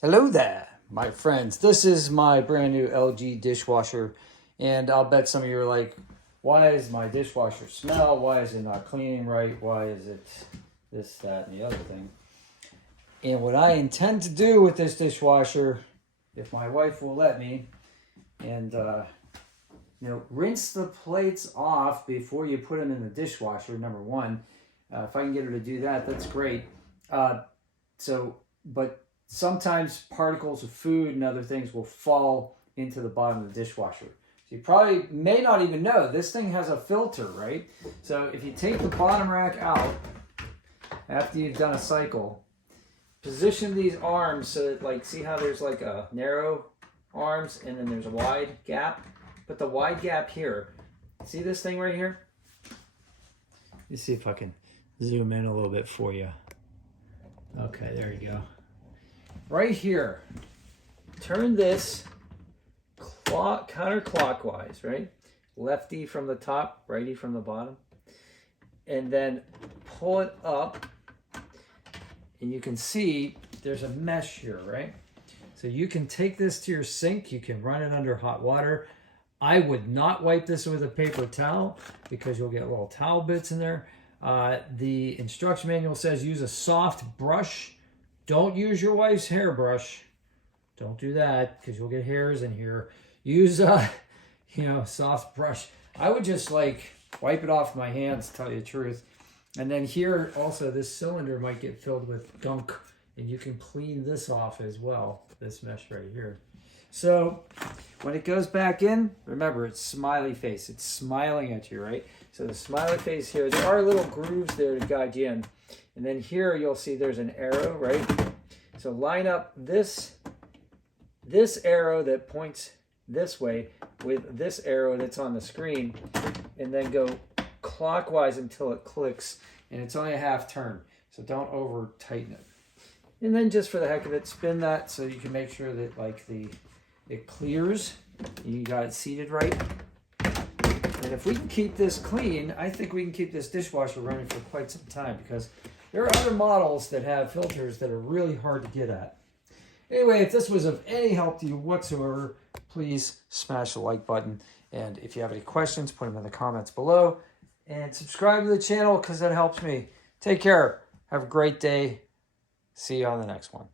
Hello there, my friends. This is my brand new LG dishwasher, and I'll bet some of you are like, why is my dishwasher smell? Why is it not cleaning right? Why is it this, that, and the other thing? And what I intend to do with this dishwasher, if my wife will let me, and rinse the plates off before you put them in the dishwasher, number one. If I can get her to do that, that's great. But sometimes particles of food and other things will fall into the bottom of the dishwasher. So you probably may not even know this thing has a filter, right? So if you take the bottom rack out after you've done a cycle, position these arms so that, like, see how there's like a narrow arms and then there's a wide gap? Put the wide gap here. See this thing right here? Let me see if I can zoom in a little bit for you. Okay, there you go. Right here, turn this counterclockwise, right? Lefty from the top, righty from the bottom. And then pull it up. And you can see there's a mesh here, right? So you can take this to your sink. You can run it under hot water. I would not wipe this with a paper towel because you'll get little towel bits in there. The instruction manual says use a soft brush. Don't use your wife's hairbrush. Don't do that because you'll get hairs in here. Use a, soft brush. I would just like wipe it off my hands, to tell you the truth. And then here also, this cylinder might get filled with gunk, and you can clean this off as well. This mesh right here. So when it goes back in, remember it's smiley face. It's smiling at you, right? So the smiley face here, there are little grooves there to guide you in. And then here you'll see there's an arrow, right? So line up this arrow that points this way with this arrow that's on the screen, and then go clockwise until it clicks, and it's only a half turn. So don't over tighten it. And then just for the heck of it, spin that so you can make sure that it clears. You got it seated right. And if we can keep this clean, I think we can keep this dishwasher running for quite some time, because there are other models that have filters that are really hard to get at. Anyway, if this was of any help to you whatsoever, please smash the like button. And if you have any questions, put them in the comments below. And subscribe to the channel because that helps me. Take care. Have a great day. See you on the next one.